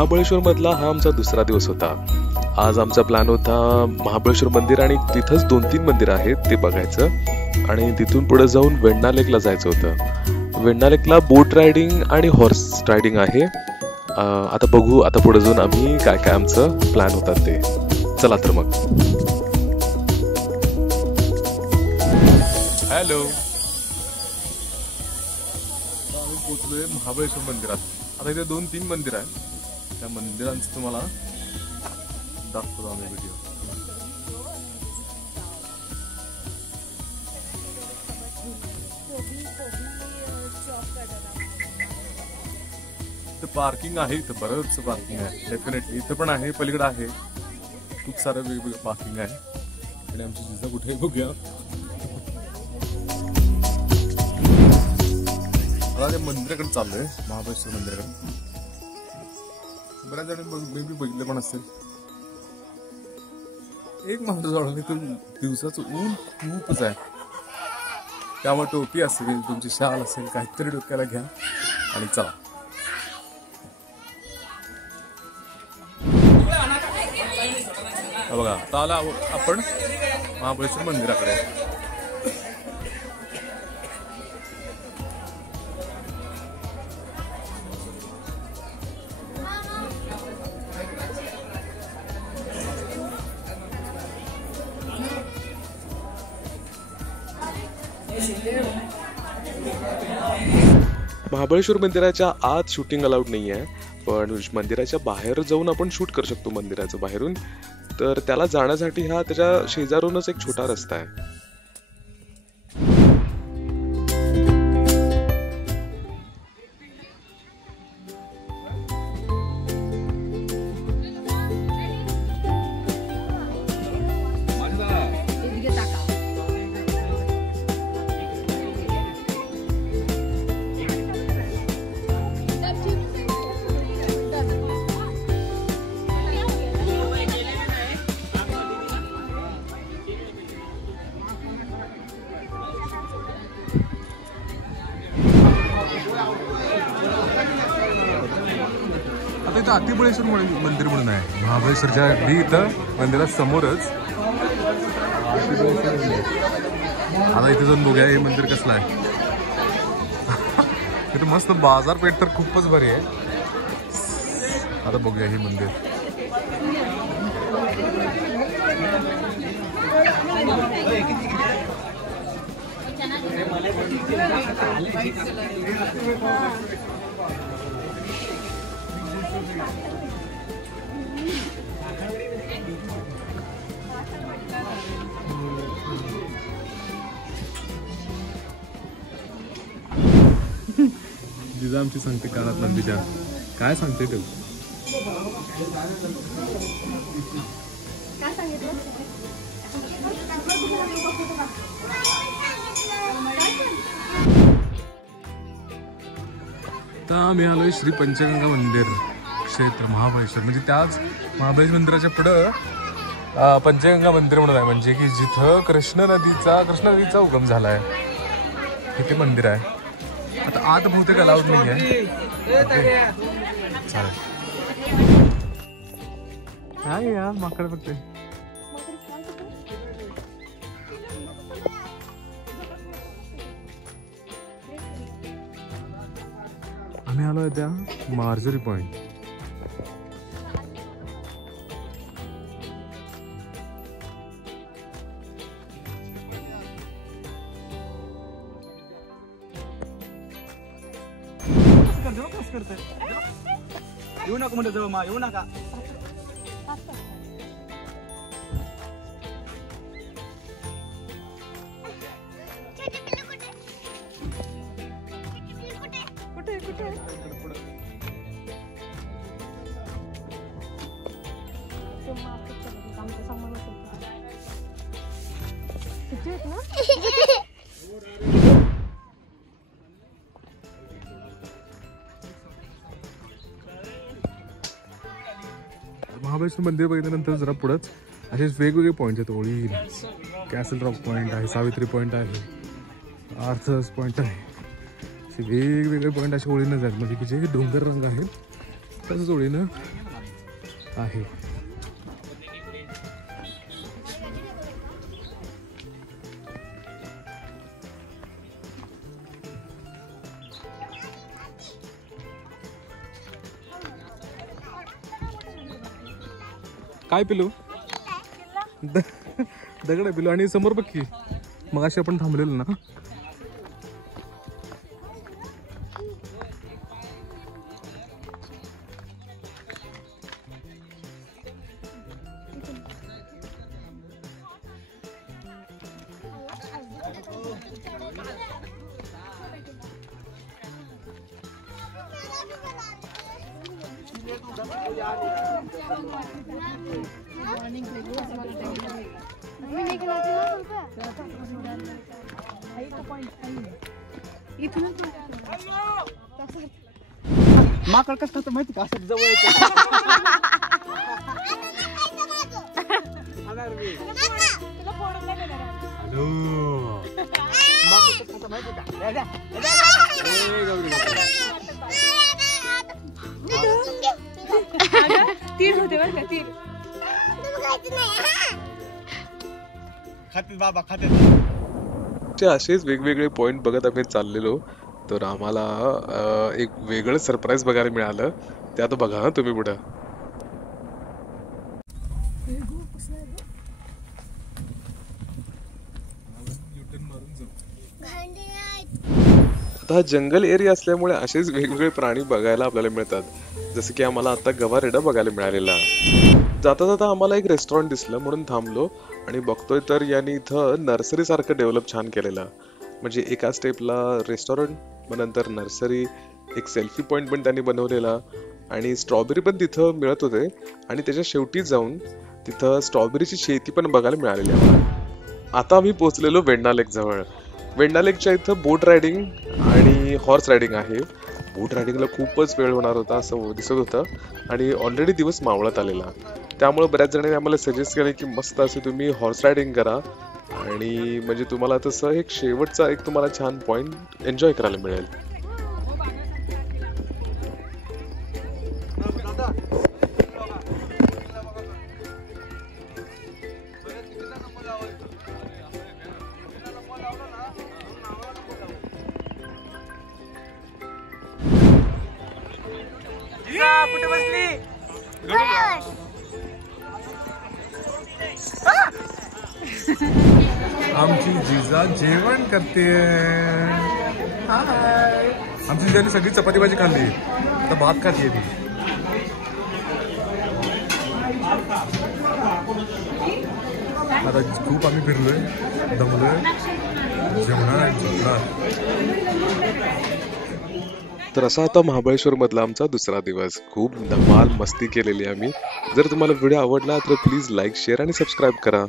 महाबळेश्वर मधला हा आमचा दुसरा दिवस होता। आज आमचा प्लॅन होता महाबळेश्वर मंदिर आणि तिथंच 2-3 मंदिर आहेत ते बघायचं आणि तिथून पुढे जाऊन वेण्णा लेकला जायचं होतं। वेण्णा लेकला बोट रायडिंग आणि हॉर्स रायडिंग आहे। आता बघू आता पुढे जाऊन आम्ही काय काय आमचं प्लॅन होता ते। चला तर मग। हॅलो, आम्ही पोहोचलोय महाबळेश्वर मंदिरात। आता इथे 2-3 मंदिर आहेत, त्या मंदिरांचं तुम्हाला दाखवतो आम्ही व्हिडिओ। इथं पार्किंग आहे, इथं बरंच पार्किंग आहे डेफिनेटली। इथं पण आहे, पलीकडे आहे, खूप सारं वेगवेगळं पार्किंग आहे। आणि आमची जिजा कुठे बघूया। आता मंदिराकडे चाललोय, महाबळेश्वर मंदिराकडे। बऱ्याच जण मे बी बघितलं पण असेल। एक माणूस जाऊन दिवसाचं ऊन खूपच आहे, त्यामुळे टोपी असेल, तुमची शाल असेल, काहीतरी डोक्याला घ्या आणि चला। बघा आता आला आपण महाबळेश्वर मंदिराकडे। महाबळेश्वर मंदिराच्या आत शूटिंग अलाउड नाही आहे, पण मंदिराच्या बाहेर जाऊन आपण शूट करू शकतो मंदिराच्या बाहेरून। तर त्याला जाण्यासाठी हा त्याच्या शेजारूनच एक छोटा रस्ता आहे। आता इथं अतिबळेश्वर मंदिर म्हणून आहे महाबळेश्वरच्या अगदी इथं मंदिरात समोरच। आता इथे जाऊन बघूया हे मंदिर कसलं आहे। इथं मस्त बाजारपेठ तर खूपच भारी आहे। आता बघूया हे मंदिर। जिजा आमची सांगते काळात नंदीच्या काय सांगते ते। आता आम्ही आलोय श्री पंचगंगा मंदिर क्षेत्र महाबळेश्वर, म्हणजे त्याच महाबळेश्वर मंदिराच्या पुढं पंचगंगा मंदिर म्हणून आहे, म्हणजे की जिथं कृष्ण नदीचा उगम झालाय तिथे मंदिर आहे। आता आत बहुतेक अलाउड नाही आहे। चालेल काय यार माकड बघते। आम्ही आलोय त्या मार्जरी पॉइंट। येऊ नका म्हणतो जवळ मा, येऊ नका। महाबळेश्वर मंदिर बघितल्यानंतर जरा पुढंच असेच वेगवेगळे पॉईंट आहेत। ओळी कॅसल रॉक पॉईंट आहे, सावित्री पॉईंट आहे, आर्थर्स पॉईंट आहे, असे वेगवेगळे पॉईंट असे ओळीनंच आहेत, म्हणजे की जे डोंगर रंग आहेत मस्तच जोडीनं आहे. काय पिलू दगड आहे पिलू. आणि समोर बघ की मग अशी आपण थांबलेलो ना. माकड कसं करतं माहिती का? असं जवळ येतं. माकड कसं करतं माहिती का? तीर होते बरं का, तीर. खाते बाबा खाते. असेच वेगवेगळे पॉइंट बघत आम्ही चाललेलो तर आम्हाला एक वेगळं सरप्राईज बघायला मिळालं. ते आता बघा तुम्ही पुढं. आता हा जंगल एरिया असल्यामुळे असेच वेगवेगळे प्राणी बघायला आपल्याला मिळतात. जसं की आम्हाला आता गवारेडा बघायला मिळालेला. जाता जाता आम्हाला एक रेस्टॉरंट दिसलं म्हणून थांबलो आणि बघतोय तर यांनी इथं नर्सरी सारखं डेव्हलप छान केलेलं. म्हणजे एका स्टेपला रेस्टॉरंट, मग नंतर नर्सरी, एक सेल्फी पॉइंट पण त्यांनी बनवलेला आणि स्ट्रॉबेरी पण तिथं मिळत होते. आणि त्याच्या शेवटी जाऊन तिथं स्ट्रॉबेरीची शेती पण बघायला मिळालेली आम्हाला. आता आम्ही पोहोचलेलो वेण्णा लेक जवळ. वेण्णा लेकच्या इथं बोट रायडिंग आणि हॉर्स रायडिंग आहे. बोट रायडिंगला खूपच वेळ होणार होता असं दिसत होतं आणि ऑलरेडी दिवस मावळत आलेला. त्यामुळे बऱ्याच जणांनी आम्हाला सजेस्ट केले की मस्त असे तुम्ही हॉर्स रायडिंग करा आणि म्हणजे तुम्हाला तसं एक शेवटचा एक तुम्हाला छान पॉइंट एन्जॉय करायला मिळेल. कुठे बसली? आमची जिजा जेवण करते. आमची जिजाने सगळी चपाती भाजी खाल्ली तर भात खाते ती. आता खूप आम्ही फिरलोय, दमलोय, जेवणार. तर असा आता महाबळेश्वर मधला आमचा दुसरा दिवस. खूप धमाल मस्ती केलेली आम्ही. जर तुम्हाला व्हिडिओ आवडला तर प्लीज लाईक, शेअर आणि सबस्क्राईब करा.